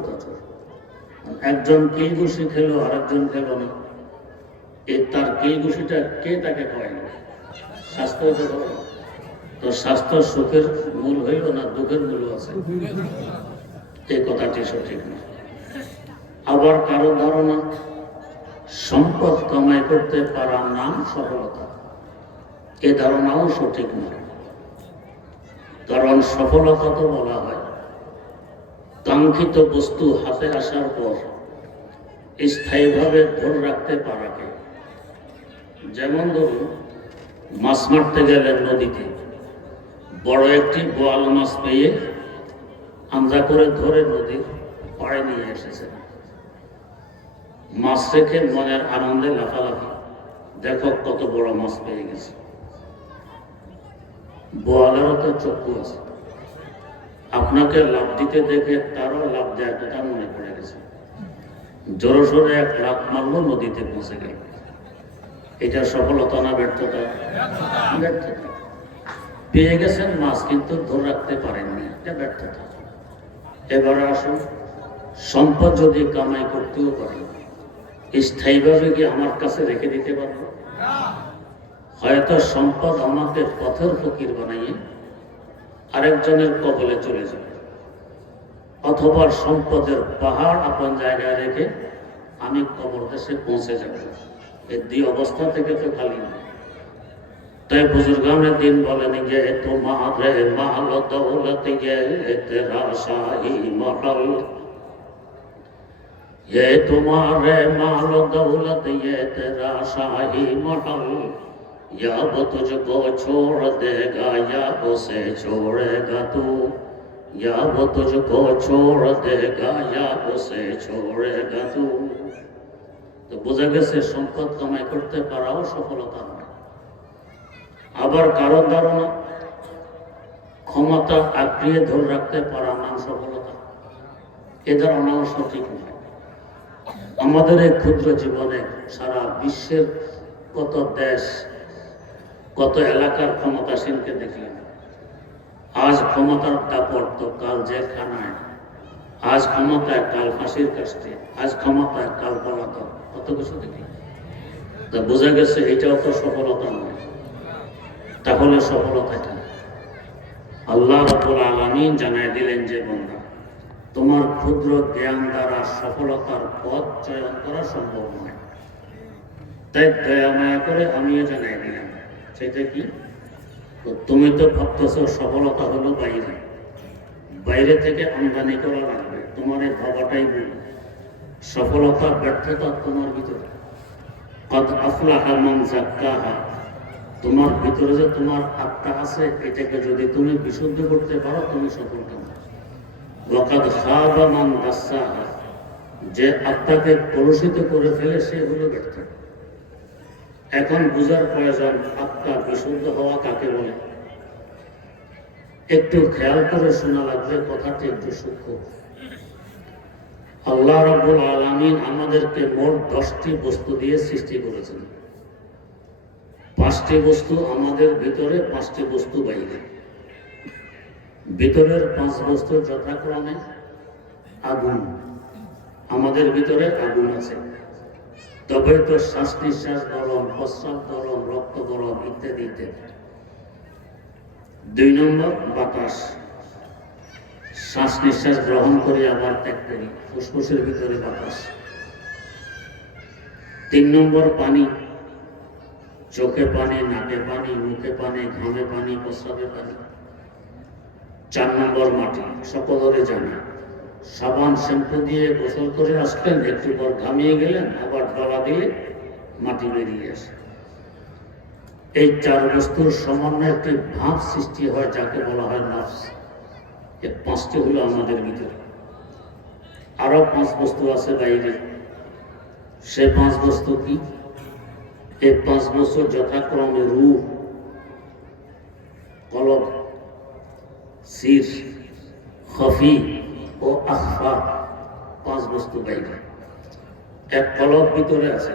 গুতাচর। একজন কিলঘুষি খেলো আর একজন খেলো না, তার কিলঘুষিটা কে তাকে খাওয়াইল? স্বাস্থ্য হতে পারে। তো স্বাস্থ্য সুখের মূল হইল না দুঃখের মূল আছে? এই কথাটি সঠিক না। আবার কারো ধারণা সম্পদ কামাই করতে পারার নাম সফলতা, এ ধারণাও সঠিক নয়। কারণ সফলতা তো বলা হয় কাঙ্ক্ষিত বস্তু হাতে আসার পর স্থায়ীভাবে ধরে রাখতে পারাকে। যেমন ধরুন, মাছ মারতে গেলেন নদীতে, বড় একটি বোয়াল মাছ পেয়ে আমজা করে ধরে নদীর পাড়ে নিয়ে এসেছেন। মাছ রেখে মনের আনন্দে লাফালাফি, দেখো কত বড় মাছ পেয়ে গেছে। বোয়ালেরও তো চক্ষু আছে, আপনাকে লাভ দিতে দেখে তারও লাভ দেওয়ার কথা মনে পড়ে গেছে, জোরে সোরে এক লাফ মারল, নদীতে পৌঁছে গেল। এটা সফলতা না ব্যর্থতা? ব্যর্থতা। পেয়ে গেছেন মাছ কিন্তু ধরে রাখতে পারেননি, এটা ব্যর্থতা। এবারে আসুন, সম্পদ যদি কামাই করতেও পারি, স্থায়ীভাবে কি আমার কাছে রেখে দিতে পারবো? হয়তো সম্পদ আমাকে পথের ফকির বানাইয়ে আরেকজনের কবলে চলে যাবে, অথবা সম্পদের পাহাড় আপন জায়গায় রেখে আমি কবর দেশে পৌঁছে যাব। এই দুই অবস্থা থেকে তো খালি না। তাই বুজুর্গানে দিন বলেন, গে তোমারে মাল দৌলত গে তেরা শাহী মহল, ये तुम्हारे माल दौलत ये तेरा शाही महल, या वो तुझको छोड़ देगा या उसे छोड़ेगा तू, या वो तुझको छोड़ देगा या उसे छोड़ेगा तू। তো বোঝা গেছে সম্পদ কামাই করতে পারাও সফলতা নয়। আবার কারো ধারণা ক্ষমতা আঁকড়িয়ে ধরে রাখতে পারা নাম সফলতা, এ ধারণাও সঠিক নয়। আমাদের এই ক্ষুদ্র জীবনে সারা বিশ্বের কত দেশ, কত এলাকার ক্ষমতাসীনকে দেখলেন। আজ ক্ষমতার দাপট তো কাল জেলখানায়, আজ ক্ষমতায় কাল ফাঁসির কাস্টে, আজ ক্ষমতায় কাল পলাতক, কত কিছু দেখি। তা বোঝা গেছে এটাও তো সফলতা নয়। তাহলে সফলতা কি? আল্লাহ রাব্বুল আলামিন জানায় দিলেন যে, বান্দা, তোমার ক্ষুদ্র জ্ঞান দ্বারা সফলতার পথ চয়ন করা সম্ভব নয়। তাই দয়া মায়া করে আমিও জানাই দিলাম, সেটা কি? তুমি তো ভাবতেছ সফলতা হলো বাইরে, বাইরে থেকে আমদানি করা লাগবে। তোমার এই ভাবাটাই ভুল। সফলতা ব্যর্থতা তোমার ভিতরে। কদ আফলাহা মান যাক্কাহা, তোমার ভিতরে যে তোমার আত্মা আছে, এটাকে যদি তুমি বিশুদ্ধ করতে পারো, তুমি সফল হবে। ওয়াকাদ খাবা মান দাসসাহা, যে আত্মাকে কলুষিত করে ফেলে সে হলো ব্যর্থ। এখন বুঝার প্রয়োজন, আত্মা বিশুদ্ধ হওয়া কাকে বলে। একটু খেয়াল করে শোনা লাগবে, কথাটি একটু সূক্ষ্ম। আল্লাহ রাব্বুল আলামিন আমাদেরকে মোট 10টি বস্তু দিয়ে সৃষ্টি করেছেন। 5টি বস্তু আমাদের ভিতরে, 5টি বস্তু বাইরে। ভিতরের 5 বস্তু যথাক্রমে আগুন, আমাদের ভিতরে আগুন আছে, তবে তো শ্বাস নিঃশ্বাস গরম, প্রস্রাব গরম, রক্ত গরম, ইত্যাদি ইত্যাদি। 2 নম্বর বাতাস, শ্বাস নিঃশ্বাস গ্রহণ করি আবার ত্যাগ করি, ফুসফুসের ভিতরে বাতাস। 3 নম্বর পানি, চোখে পানি, নাকে পানি, মুখে পানি, ঘামে পানি, প্রস্রাবে পানি। 4 নম্বর মাটি, সকলেরই জানা। সাবান শ্যাম্পু দিয়ে গোসল করে আসলেন, একটু পর ঘামিয়ে গেলেন, আবার ডলা দিয়ে মাটি বেরিয়ে আসে। এই 4 বস্তুর সমন্বয়ে একটি ভাব সৃষ্টি হয়, যাকে বলা হয় নফস। এই 5টি হলো আমাদের ভিতরে। আরো 5 বস্তু আছে বাইরে। সে 5 বস্তু কি? এই 5 বস্তু যথাক্রমে রূহ, কলব, সির, খফি ও আখফা। 5 বস্তু বাইরে। এক কলব ভিতরে আছে,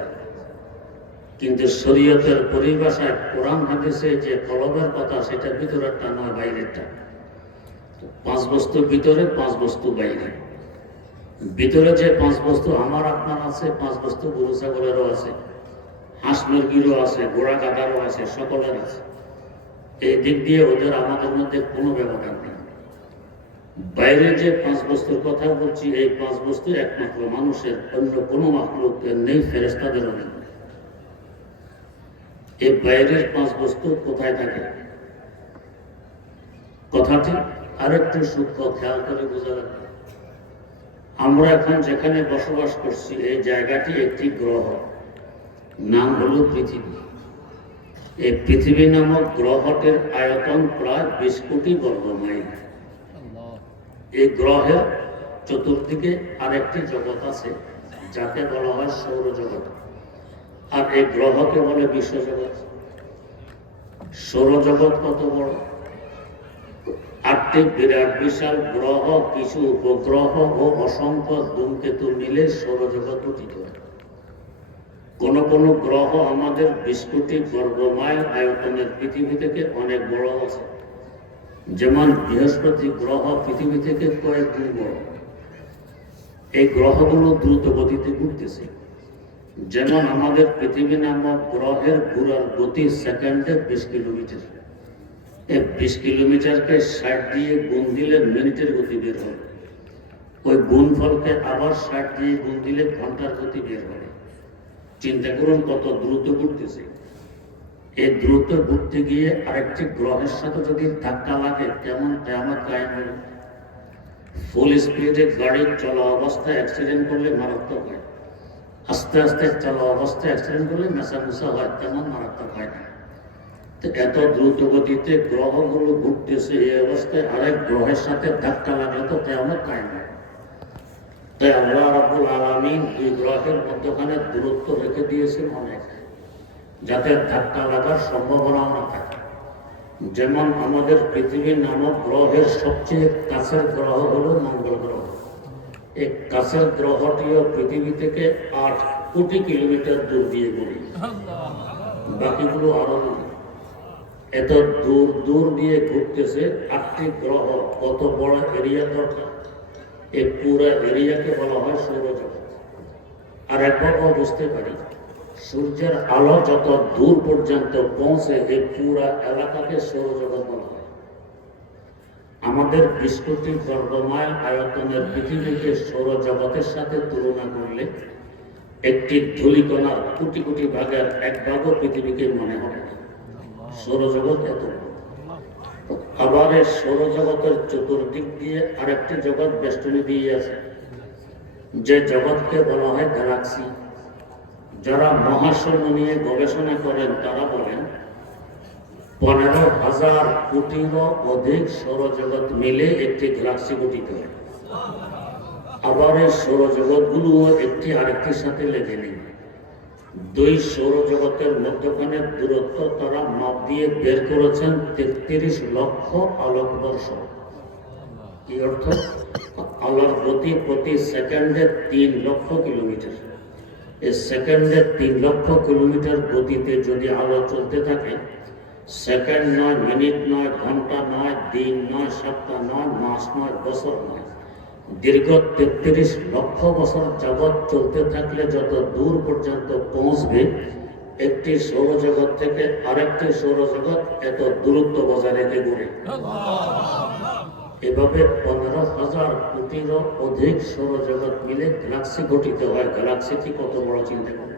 কিন্তু শরীয়তের পরিভাষায় কোরআন হাদিসে যে কলবের কথা, সেটা ভিতরেরটা নয়, বাইরেরটা। 5 বস্তু ভিতরে, 5 বস্তু বাইরে। ভিতরে যে পাঁচ বস্তু আমার আপনার আছে, পাঁচ বস্তু গরু ছাগলেরও আছে, হাঁস মুরগিরও আছে, ঘোড়া গাধারও আছে, সকলের আছে। এই দিক দিয়ে ওদের আমাদের মধ্যে কোনো ব্যবধান নেই। বাইরে যে পাঁচ বস্তুর কথা বলছি, এই পাঁচ বস্তু একমাত্র মানুষের, অন্য কোনো মাখলুকের নেই, ফেরেশতাদেরও নেই। এই বাইরের পাঁচ বস্তু কোথায় থাকে কথাটি আরেকটু সূক্ষ্ম খেয়াল করে বোঝা লাগবে। আমরা এখন যেখানে বসবাস করছি এই জায়গাটি একটি গ্রহ, নাম হলো পৃথিবী। এই পৃথিবী নামক গ্রহটির আয়তন প্রায় 20 কোটি বর্গমাইল। এই গ্রহের চতুর্দিকে আরেকটি জগৎ আছে যাকে বলা হয় সৌরজগৎ, আর এই গ্রহকে বলে বিশ্বজগৎ। সৌরজগৎ কত বড়? 8টি বিরাট বিশাল গ্রহ, কিছু উপগ্রহ ও অসংখ্য ধূমকেতু মিলে সৌরজগৎ গঠিত। কোন কোন গ্রহ আমাদের 20 কোটি বর্গমাইল আয়তনের পৃথিবী থেকে অনেক বড় আছে। যেমন বৃহস্পতি গ্রহ পৃথিবী থেকে কয়েক গুণ বড়। এই গ্রহগুলো দ্রুত গতিতে ঘুরতেছে। যেমন আমাদের পৃথিবী নামক গ্রহের ঘোরার গতি সেকেন্ডে 20 কিলোমিটার। এই 20 কিলোমিটারকে 60 দিয়ে গুণ দিলে মিনিটের গতি বের হবে। ওই গুণফলকে আবার 60 দিয়ে গুণ দিলে ঘন্টার গতি বের হবে। চিন্তা করুন কত দ্রুত ঘুরতেছে। এই দ্রুত ঘুরতে গিয়ে আরেকটি গ্রহের সাথে যদি ধাক্কা লাগে কেমন কিয়ামত কায়েম হবে। ফুল স্পিডে গাড়ি চলা অবস্থায় অ্যাক্সিডেন্ট করলে মারাত্মক হয়, আস্তে আস্তে চলা অবস্থায় অ্যাক্সিডেন্ট করলে মেশামেশা হয়, তেমন মারাত্মক হয় না। তো এত দ্রুত গতিতে গ্রহগুলো ঘুরতেছে, এই অবস্থায় আরেক গ্রহের সাথে ধাক্কা লাগলে তো কিয়ামত কায়েম হয়। তাই আল্লাহ রাব্বুল আলামিন দুই গ্রহের মধ্যখানে দূরত্ব রেখে দিয়েছেন অনেক, যাতে ধাক্কা লাগার সম্ভাবনা না থাকে। যেমন আমাদের পৃথিবী নামক গ্রহের সবচেয়ে কাছের গ্রহ হলো মঙ্গল গ্রহ। এই কাছের গ্রহটিও পৃথিবী থেকে 8 কোটি কিলোমিটার দূর দিয়ে ঘুরে, বাকিগুলো আরো দূর। এত দূর দূর দিয়ে ঘুরতেছে 8টি গ্রহ, কত বড় এরিয়া দরকার। এই পুরো এরিয়াকে বলা হয় সৌরজগৎ। আর একবার বুঝতে পারি, সূর্যের আলো যত দূর পর্যন্ত পৌঁছে এই পুরা এলাকাকে সৌরজগৎ বলা হয়। আমাদের 20 কোটি বর্গমাইল আয়তনের পৃথিবীকে সৌরজগতের সাথে তুলনা করলে একটি ধূলিকণার কোটি কোটি ভাগের এক ভাগও পৃথিবীকে মনে হবে না। সৌরজগৎ এত। আবার এই সৌরজগতের চতুর্দিক দিয়ে আরেকটি জগৎ বেষ্টনী দিয়ে আছে, যে জগৎকে বলা হয় গ্যালাক্সি। যারা মহাশূন্য নিয়ে গবেষণা করেন তারা বলেন 15,000 কোটিরও অধিক সৌরজগৎ মিলে একটি গ্যালাক্সি গঠিত হয়। আবার এই সৌরজগৎগুলোও একটি আরেকটির সাথে লেগে নেই। দুই সৌরজগতের মধ্যখানে দূরত্ব তারা মাপ দিয়ে বের করেছেন 33 লক্ষ আলোকবর্ষ। কি অর্থ? আলোর গতি প্রতি সেকেন্ডে 3 লক্ষ কিলোমিটার। এই সেকেন্ডে 3 লক্ষ কিলোমিটার গতিতে যদি আলো চলতে থাকে, সেকেন্ড নয়, মিনিট নয়, ঘন্টা নয়, দিন নয়, সপ্তাহ নয়, মাস নয়, বছর নয়, দীর্ঘ 33 লক্ষ বছর যাবৎ চলতে থাকলে যত দূর পর্যন্ত পৌঁছবে, একটি সৌরজগৎ থেকে আরেকটি সৌরজগৎ এত দূরত্ব বজায় রেখে ঘুরে। এভাবে 15,000 কোটিরও অধিক সৌরজগৎ মিলে গ্যালাক্সি গঠিত হয়। গ্যালাক্সিটি কত বড় চিন্তা করে।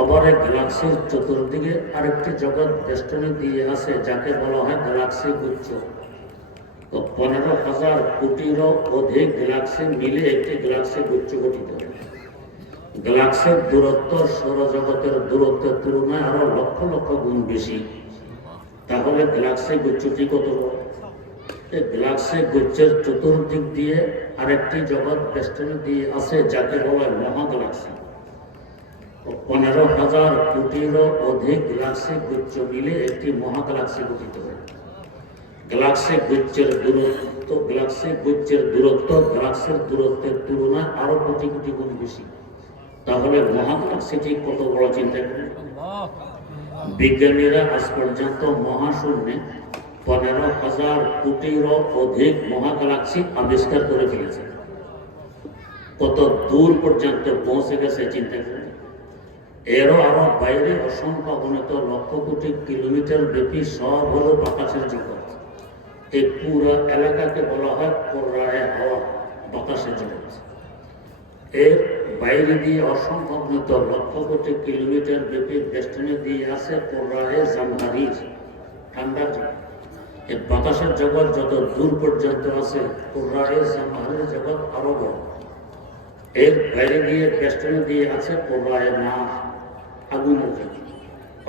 আবার এই গ্যালাক্সির চতুর্দিকে আরেকটি জগৎ বেষ্টনী দিয়ে আছে যাকে বলা হয় গ্যালাক্সি গুচ্ছ। তো 15,000 কোটিরও অধিক গ্যালাক্সি মিলে একটি গ্যালাক্সি গুচ্ছ গঠিত হয়। গ্যালাক্সির দূরত্ব সৌরজগতের দূরত্বের তুলনায় আরো লক্ষ লক্ষ গুণ বেশি। তাহলে গ্যালাক্সি গুচ্ছটি কত বড়? এই গ্যালাক্সি গুচ্ছের চতুর্দিক দিয়ে আরেকটি জগৎ বেষ্টনী দিয়ে আছে যাকে বলা হয় মহাগ্যালাক্সি। 15,000 কোটিরও অধিক গ্যালাক্সি গুচ্ছ মিলে একটি মহাগ্যালাক্সি গঠিত হয়। গ্যালাক্সি গুচ্ছের দূরত্ব গ্যালাক্সির দূরত্বের তুলনায় আরো কোটি কোটি গুণ বেশি। তাহলে মহাগ্যালাক্সিটি কত বড় চিন্তা করেন। বিজ্ঞানীরা আজ পর্যন্ত মহাশূন্যে 15,000 কোটিরও অধিক মহাগ্যালাক্সি আবিষ্কার করে ফেলেছে। কত দূর পর্যন্ত পৌঁছে গেছে চিন্তা করে। এরও আরো বাইরে অসংখ্য অগণিত লক্ষ কোটি কিলোমিটার ব্যাপী সব হলো বাতাসের জগৎ। এই পুরো এলাকাকে বলা হয় কোরআয়ে হাওয়া, বাতাসের জগৎ। এর বাইরে দিয়ে অসংখ্য অগণিত লক্ষ কোটি কিলোমিটার ব্যাপী বেষ্টনী দিয়ে আছে কোরআয়ে জামহারির, ঠান্ডার জগৎ। এই বাতাসের জগৎ যত দূর পর্যন্ত আছে, কোরআয়ে জামহারির জগৎ আরো বড়। এর বাইরে দিয়ে বেষ্টনী দিয়ে আছে কোরআয়ে নার, আগুনের জগৎ।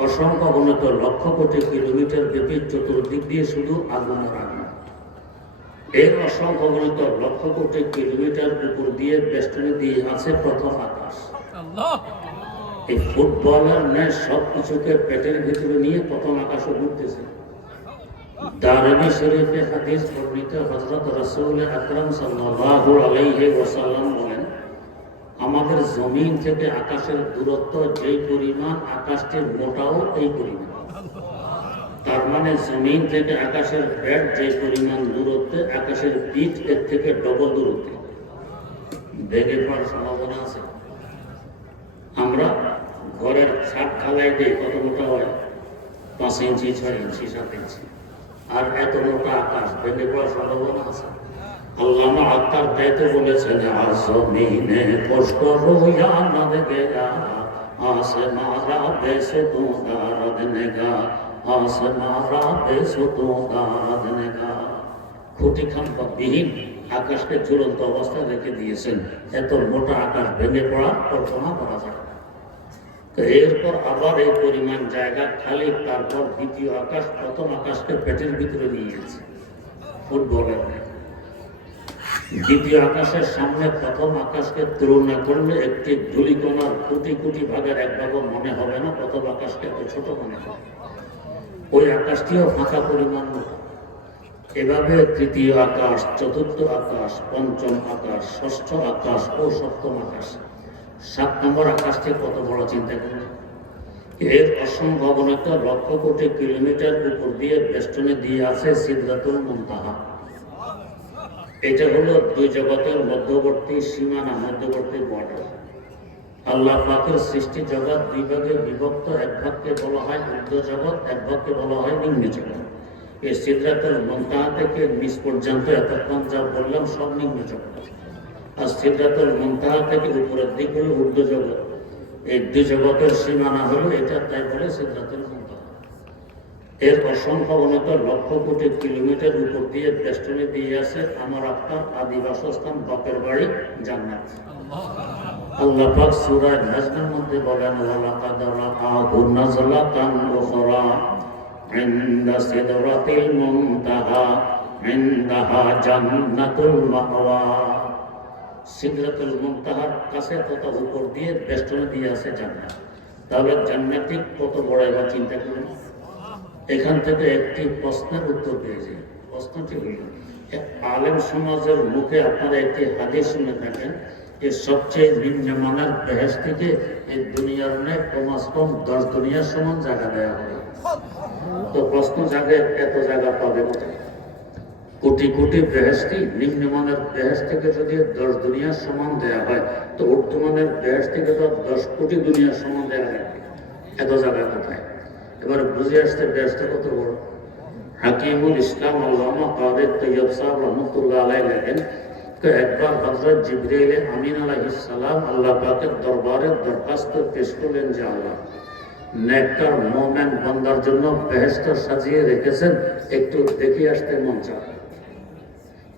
অসংখ্য অগণিত লক্ষ কোটি কিলোমিটার ব্যাপী চতুর্দিক দিয়ে শুধু আগুনের আগুন। এর অসংখ্য অগণিত লক্ষ কোটি কিলোমিটার উপর দিয়ে বেষ্টনী দিয়ে আছে প্রথম আকাশ। এই ফুটবলের ন্যায় সব কিছুকে পেটের ভিতরে নিয়ে প্রথম আকাশে ঘুরতেছে। দারমি শরীফে হাদিস বর্ণিত হযরত রাসূল আকরাম সাল্লাল্লাহু আলাইহি ওয়াসাল্লাম বলেন, আমাদের জমিন থেকে আকাশের দূরত্ব যেই পরিমাণ, আকাশটির মোটাও এই পরিমাণ। তার মানে জমিন থেকে আকাশের হেড যে পরিমাণ দূরত্বে, আকাশের পিঠ এর থেকে ডবল দূরত্বে। ভেঙে পড়ার সম্ভাবনা আছে। আমরা ঘরের ছাদ ঢালাই দিয়ে কত মোটা হয়? 5 ইঞ্চি, 6 ইঞ্চি, 7 ইঞ্চি। আর এত মোটা আকাশ, ভেঙে পড়ার সম্ভাবনা আছে। আল্লামা আক্তার তাইতে বলেছেন, আর জমিনে কষ্ট রোয়া না দেগা, আসমারা বেসুতু দারাদ নেগা, আসমারা বেসুতু দারাদ নেগা। খুঁটি খাম্পা বিহীন আকাশকে ঝুলন্ত অবস্থায় রেখে দিয়েছেন। এত মোটা আকাশ ভেঙে পড়া কল্পনা করা যায়। তো এরপর আবার এই পরিমাণ জায়গা খালি, তারপর দ্বিতীয় আকাশ প্রথম আকাশকে পেটের ভিতরে নিয়ে গেছে। ফুটবলের দ্বিতীয় আকাশের সামনে প্রথম আকাশকে তুলনা করলে একটি ধূলিকণার কোটি কোটি ভাগের এক ভাগও মনে হবে না। প্রথম আকাশকে এত ছোট মনে হবে। ওই আকাশটিও ফাঁকা পরিমাণ মতো। এভাবে তৃতীয় আকাশ, চতুর্থ আকাশ, পঞ্চম আকাশ, ষষ্ঠ আকাশ ও সপ্তম আকাশ। 7 নম্বর আকাশটি কত বড় চিন্তা করুন। এর অসংখ্য অগণিত লক্ষ কোটি কিলোমিটার উপর দিয়ে বেষ্টনী দিয়ে আছে সিদরাতুল মুনতাহা। এটা হলো দুই জগতের মধ্যবর্তী সীমানা, মধ্যবর্তী বর্ডার। আল্লাহ পাকের সৃষ্টি জগৎ দুই ভাগে বিভক্ত। এক ভাগকে বলা হয় ঊর্ধ্ব জগৎ, এক ভাগকে বলা হয় নিম্ন জগৎ। এই সিদরাতুল মুনতাহা থেকে নিচ পর্যন্ত এতক্ষণ যা বললাম সব নিম্ন জগৎ। আর সিদরাতুল মুনতাহা থেকে উপরের দিক হলো ঊর্ধ্ব জগৎ। এই দুই জগতের সীমানা হলো এটা, তাই বলে সিদরাতুল মুনতাহা। এর অসংখ্য অগণিত লক্ষ কোটি কিলোমিটার উপর দিয়ে বেষ্টনী দিয়ে আছে আমার আপনার আদি বাসস্থান, বাপের বাড়ি জান্নাত। আল্লাহ পাক সূরা নাজমের মধ্যে বলেন, ওয়ালাকাদ রাআহু নাযলাতান উখরা ইনদা সিদরাতিল মুনতাহা ইনদাহা জান্নাতুল মাওয়া। সিদরাতুল মুনতাহার কাছে তথা উপর দিয়ে বেষ্টনী দিয়ে আছে জান্নাত। তাহলে জান্নাতি কত বড় এবার চিন্তা করুন। এখান থেকে একটি প্রশ্নের উত্তর পেয়েছি। প্রশ্নটি হল, আলেম সমাজের মুখে আপনারা একটি হাদিস শুনে থাকেন, এর সবচেয়ে নিম্নমানের বেহেশতিকে এই দুনিয়ার নেই কমাস কম 10 দুনিয়ার সমান জায়গা দেওয়া হবে। তো প্রশ্ন জাগে, এত জায়গা পাবে কোথায়? কোটি কোটি বেহেশতি, নিম্নমানের বেহেশতিকে যদি 10 দুনিয়ার সমান দেওয়া হয়, তো উর্ধ্বমানের বেহেশতিকে তো 10 কোটি দুনিয়ার সমান দেওয়া লাগবে। এত জায়গা কোথায়? এবারে বুঝে আসতে বেহেশত কত বড়। হাকিমুল ইসলাম আল্লামা কাদের তৈয়ব সাহেব রহমতুল্লাহ আলাইহি লেখেন, একবার হযরত জিবরাইল আমিন আলাইহিস সালাম আল্লাহ পাকের দরবারে দরখাস্ত পেশ করলেন যে, আল্লাহ, নেককার মুমিন বান্দার জন্য বেহেশত সাজিয়ে রেখেছেন, একটু দেখে আসতে মন চায়।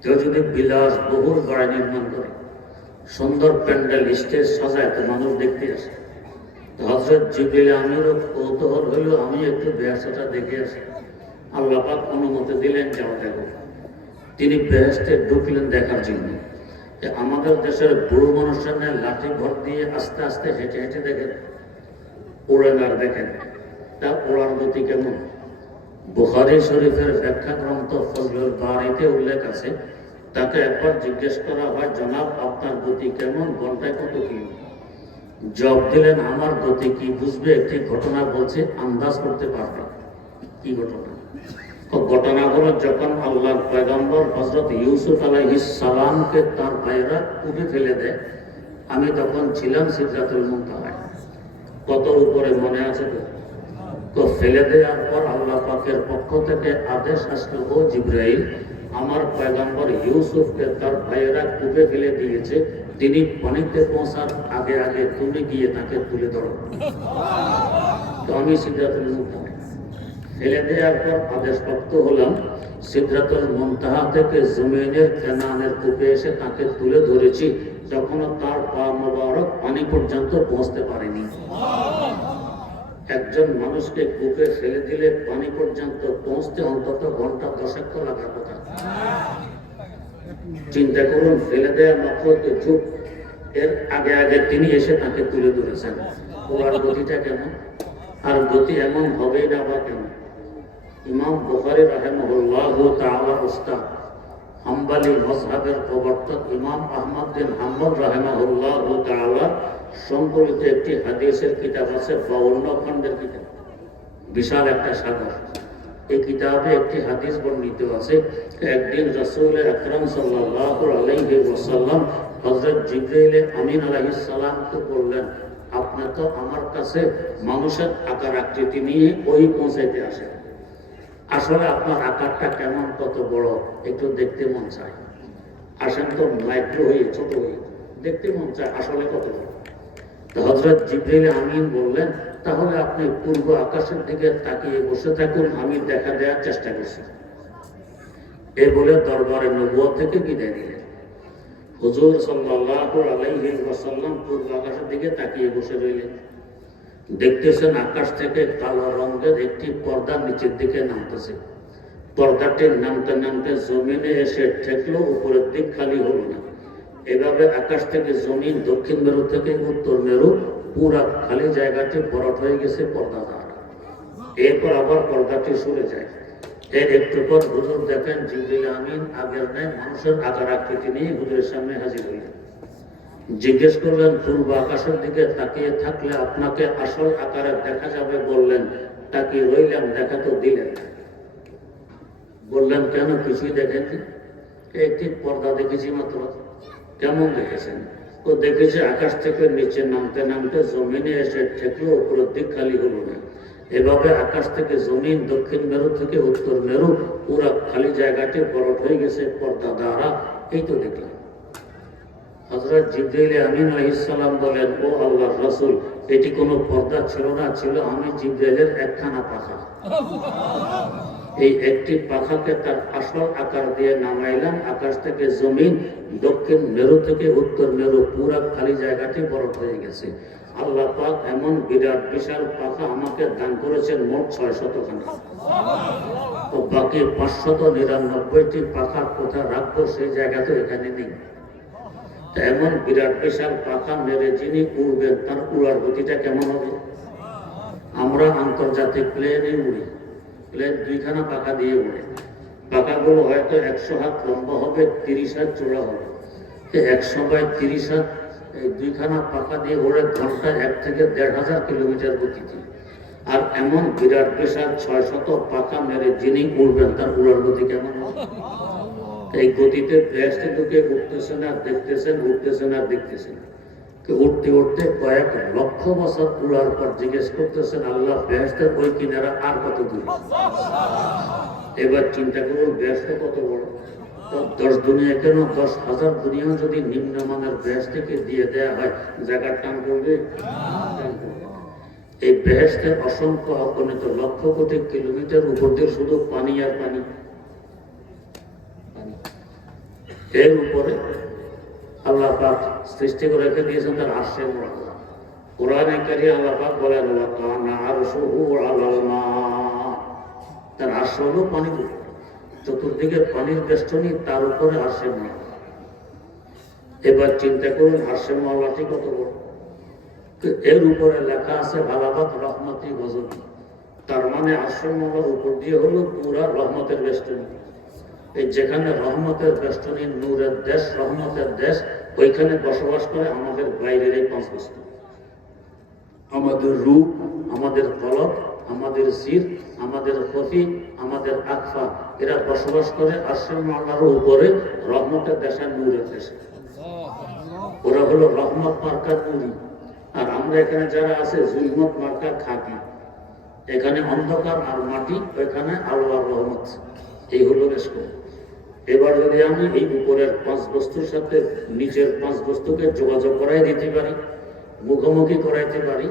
কেউ যদি বিলাস বহুল বাড়ি নির্মাণ করে, সুন্দর প্যান্ডেল স্টেজ সাজায়, তো মানুষ দেখতে আসে। হযরত জিবরাইল আমিরও কৌতূহল হইল, আমি একটু বেহেশতটা দেখে আসি। আল্লাহ পাক অনুমতি দিলেন, যাও দেখো। তিনি বেহেশতে ঢুকলেন দেখার জন্য। আমাদের দেশের বুড়ো মানুষের নেয় লাঠি ভর দিয়ে আস্তে আস্তে হেঁটে হেঁটে দেখেন, ওড়েন আর দেখেন তা ওড়ার গতি কেমন। বুখারী শরীফের ব্যাখ্যা গ্রন্থ ফজলুল বারীতে উল্লেখ আছে, তাকে একবার জিজ্ঞেস করা হয়, জনাব আপনার গতি কেমন, ঘন্টায় কত কিলো? জবাব দিলেন, আমার গতি কি বুঝবে, একটি ঘটনা বলছে, আন্দাজ করতে পারবে। কি ঘটনা? ঘটনা হলো, যখন আল্লাহর পয়গম্বর হযরত ইউসুফ আলাইহিস সালামকে তার ভাইরা উঠে ফেলে দেয়, আমি তখন ছিলাম সিদরাতুল মুনতাহায়। কত উপরে মনে আছে তো? তো ফেলে দেওয়ার পর আল্লাহ পাকের পক্ষ থেকে আদেশ আসলো, ও জিবরাইল, আমার পয়গম্বর ইউসুফকে তার ভাইয়েরা কূপে ফেলে দিয়েছে, তিনি পানিতে পৌঁছার আগে আগে তুমি গিয়ে তাকে তুলে ধরো। তো আমি সিদরাতুল মুনতাহায় ফেলে দেওয়ার পর আদেশপ্রাপ্ত হলাম, সিদরাতুল মুনতাহা থেকে জমিনের কেনানের কূপে এসে তাকে তুলে ধরেছি, যখনও তার পা মোবারক পানি পর্যন্ত পৌঁছতে পারেনি। একজন মানুষকে কূপে ফেলে দিলে পানি পর্যন্ত পৌঁছতে অন্তত ঘন্টা 10 তো লাগার কথা। চিন্তা করুন, ফেলে দেওয়া মাত্র চুপ, এর আগে আগে তিনি এসে তাকে তুলে ধরেছেন। ওর গতিটা কেমন? আর গতি এমন হবেই না বা কেন? ইমাম বুখারী রাহিমাহুল্লাহু তাআলা উস্তাদ, হাম্বলি মাযহাবের প্রবর্তক ইমাম আহমদ বিন হাম্বল রাহিমাহুল্লাহু তাআলা সংকলিত একটি হাদিসের কিতাব আছে, 52 খণ্ডের কিতাব, বিশাল একটা সাগর। এই কিতাবে একটি হাদিস বর্ণিত আছে, একদিন রাসূল আকরাম সাল্লাল্লাহু আলাইহি ওয়াসাল্লাম হযরত জিবরাইল আমিন আলাইহিস সালামকে বললেন, আপনি তো আমার কাছে মানুষের আকার আকৃতি নিয়ে ওই পৌঁছাইতে আসেন, আসলে আপনার আকারটা কেমন, কত বড় একটু দেখতে মন চায়। আসেন তো মাইক্রো হয়ে, ছোট হয়ে, দেখতে মন চায় আসলে কত বড়। তো হযরত জিবরাইল আমিন বললেন, তাহলে আপনি পূর্ব আকাশের দিকে তাকিয়ে বসে থাকুন, আমি দেখা দেওয়ার চেষ্টা করছি। এ বলে দরবারে নবুয়ত থেকে বিদায় দিলেন। হুজুর সাল্লাল্লাহু আলাইহি ওয়াসাল্লাম পূর্ব আকাশের দিকে তাকিয়ে বসে রইলেন। দেখতেছেন আকাশ থেকে কালো রঙের একটি পর্দা নিচের দিকে নামতেছে। পর্দাটি নামতে নামতে জমিনে এসে ঠেকলো, উপরের দিক খালি হলো না। এভাবে আকাশ থেকে জমিন, দক্ষিণ মেরু থেকে উত্তর মেরু, পুরা খালি জায়গাটি ভরাট হয়ে গেছে পর্দা দ্বারা। এরপর আবার পর্দাটি সরে যায়। এর একটু পর হুজুর দেখেন জিবরিল আমিন আগের ন্যায় মানুষের আকার আকৃতি নিয়ে হুজুরের সামনে হাজির হইলেন। জিজ্ঞেস করলেন, পূর্ব আকাশের দিকে তাকিয়ে থাকলে আপনাকে আসল আকারে দেখা যাবে বললেন, তাকিয়ে রইলাম, দেখা তো দিলেন। বললেন, কেন, কিছুই দেখেননি? একটি পর্দা দেখেছি মাত্র। কেমন দেখেছেন? ও দেখেছে আকাশ থেকে নিচে নামতে নামতে জমিনে এসে ঠেকলো, উপরের দিক খালি হলো না। এভাবে আকাশ থেকে জমিন, দক্ষিণ মেরু থেকে উত্তর মেরু, পুরা খালি জায়গাটি ভরাট হয়ে গেছে পর্দা দ্বারা, এই তো দেখলাম। হযরত জিবরাইল আমিন আলাইহিস সালাম বলেন, ও আল্লাহর রাসূল, এটি কোনো পর্দা ছিল না, ছিল আমি জিবরাইলের একখানা পাখা। এই একটি পাখাকে তার আসল আকার দিয়ে নামাইলাম। আকাশ থেকে জমিন, দক্ষিণ মেরু থেকে উত্তর মেরু, পুরা খালি জায়গাটি ভরাট হয়ে গেছে। আল্লাহ পাক এমন বিরাট বিশাল পাখা আমাকে দান করেছেন মোট 600 খানা। তো বাকি 599টি পাখার কোথায় রাখবো, সেই জায়গা তো এখানে নেই। এমন বিরাট বিশাল পাখা মেরে যিনি উড়বেন, তার উড়ার গতিটা কেমন হবে? আমরা আন্তর্জাতিক প্লেনে উড়ি, প্লেন 2খানা পাখা দিয়ে উড়ে। পাখাগুলো হয়তো 100 হাত লম্বা হবে, 30 হাত চওড়া হবে। 100 বাই 30 হাত, এই 2খানা পাখা দিয়ে ওড়ে ঘন্টায় 1 থেকে 1,500 কিলোমিটার গতিতে। আর এমন বিরাট বিশাল 600 পাখা মেরে যিনি উড়বেন, তার উড়ার গতি কেমন হবে? এই গতিতে বেহেশতে ঢুকে উঠতেছেন আর দেখতেছেন, উঠতেছেন আর দেখতেছেন। উঠতে উঠতে কয়েক লক্ষ বছর উড়ার পর জিজ্ঞেস করতেছেন, আল্লাহ, বেহেশতের ওই কিনারা আর কত দূর? এবার চিন্তা করুন, বেহেশত কত বড়। 10 দুনিয়া কেন, 10,000 দুনিয়া যদি নিম্নমানের বেহেশতকে দিয়ে দেয়া হয়, জায়গার টান করবে? এই বেহেশতের অসংখ্য অগণিত লক্ষ কোটি কিলোমিটার উপর দিয়ে শুধু পানি আর পানি। এর উপরে আল্লাহ পাক সৃষ্টি করে রেখে দিয়েছেন তার আরশের মর্যাদা। কোরআনে কারীমে আল্লাহ পাক বলেন, ওয়া কানা আরশুহু আলাল মা, তার আরশ হলো পানির উপর, চতুর্দিকে পানির বেষ্টনী, তার উপরে আরশের মর্যাদা। এবার চিন্তা করুন আরশের মর্যাদাটি কত বড়। এর উপরে লেখা আছে ভালাবাত রহমতি গজবি, তার মানে আরশের মর্যাদার উপর দিয়ে হলো পুরা রহমতের বেষ্টনী। এই যেখানে রহমতের বেষ্টনী, নূরের দেশ, রহমতের দেশ, ওইখানে বসবাস করে আমাদের বাইরের এই 5 বস্তু। আমাদের রূপ, আমাদের কলব, আমাদের সির, আমাদের খফি, আমাদের আকফা, এরা বসবাস করে আরশের মর্যাদার উপরে রহমতের দেশে, নূরের দেশে। ওরা হলো রহমত মার্কা নুরি, আর আমরা এখানে যারা আছে জুলমত মার্কা খাকি। এখানে অন্ধকার আর মাটি, ওইখানে আলো আর রহমত। এই হলো রেশকো। এবার যদি আমি এই উপরের 5 বস্তুর সাথে নিচের 5 বস্তুকে যোগাযোগ করাই দিতে পারি, মুখোমুখি করাইতে পারি,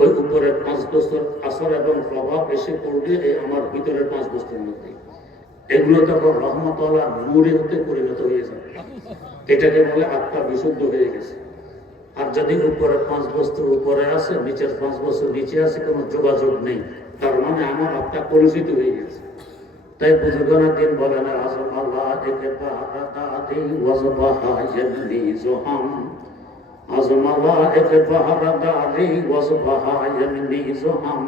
ওই উপরের 5 বস্তুর আসর এবং প্রভাব এসে পড়বে এই আমার ভিতরের 5 বস্তুর মধ্যে। এগুলো তখন রহমতওয়ালা নূরে হতে পরিণত হয়ে যাবে। এটাকে বলে আত্মা বিশুদ্ধ হয়ে গেছে। আর যদি উপরের 5 বস্তুর উপরে আছে, নিচের 5 বস্তু নিচে আছে, কোনো যোগাযোগ নেই, তার মানে আমার আত্মা কলুষিত হয়ে গেছে। তাই বুজুর্গানা দিন বলে না, আজম আল্লাহ একে পাহারাদাদি ওয়াজবাহা ইয়ামনি জোহাম, আজম আল্লাহ একে পাহারাদাদি ওয়াজবাহা ইয়ামনি জোহাম,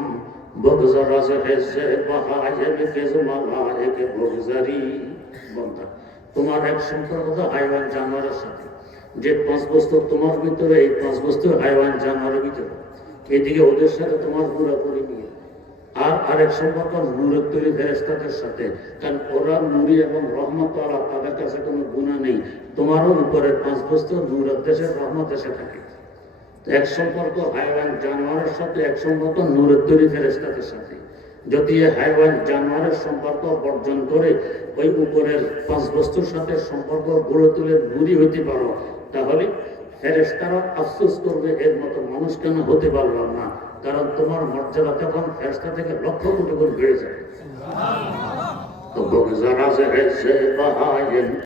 বগজরা জহেজে বাহা ইয়ামনি কেজমালা একে বগজারি। বন্ধা, তোমার এক সম্পর্ক তো হাইওয়ান জানোয়ারের সাথে। যে 5 বস্তু তোমার ভিতরে, এই 5 বস্তু হাইওয়ান জানোয়ারের ভিতরে, এদিকে ওদের সাথে তোমার পুরোপুরি নিয়ে। আর আরেক সম্পর্ক নূরের তৈরি ফেরেশতাদের সাথে, কারণ ওরা নূরি এবং রহমত ওয়ালা, তাদের কাছে কোনো গুনাহ নেই। তোমারও উপরের 5 বস্তু নূরের দেশে, রহমত দেশে থাকে। এক সম্পর্ক হাইওয়ান জানোয়ারের সাথে, এক সম্পর্ক নূরের তৈরি ফেরেশতাদের সাথে। যদি হাইওয়ান জানোয়ারের সম্পর্ক বর্জন করে ওই উপরের 5 বস্তুর সাথে সম্পর্ক গড়ে তুলে নূরি হইতে পারো, তাহলে ফেরেশতারা আফসোস করবে, এর মতো মানুষ কেন হতে পারলাম না। কারণ তোমার মর্যাদা তখন ফেরেশতা থেকে লক্ষ কোটি গুণ বেড়ে যাবে। তো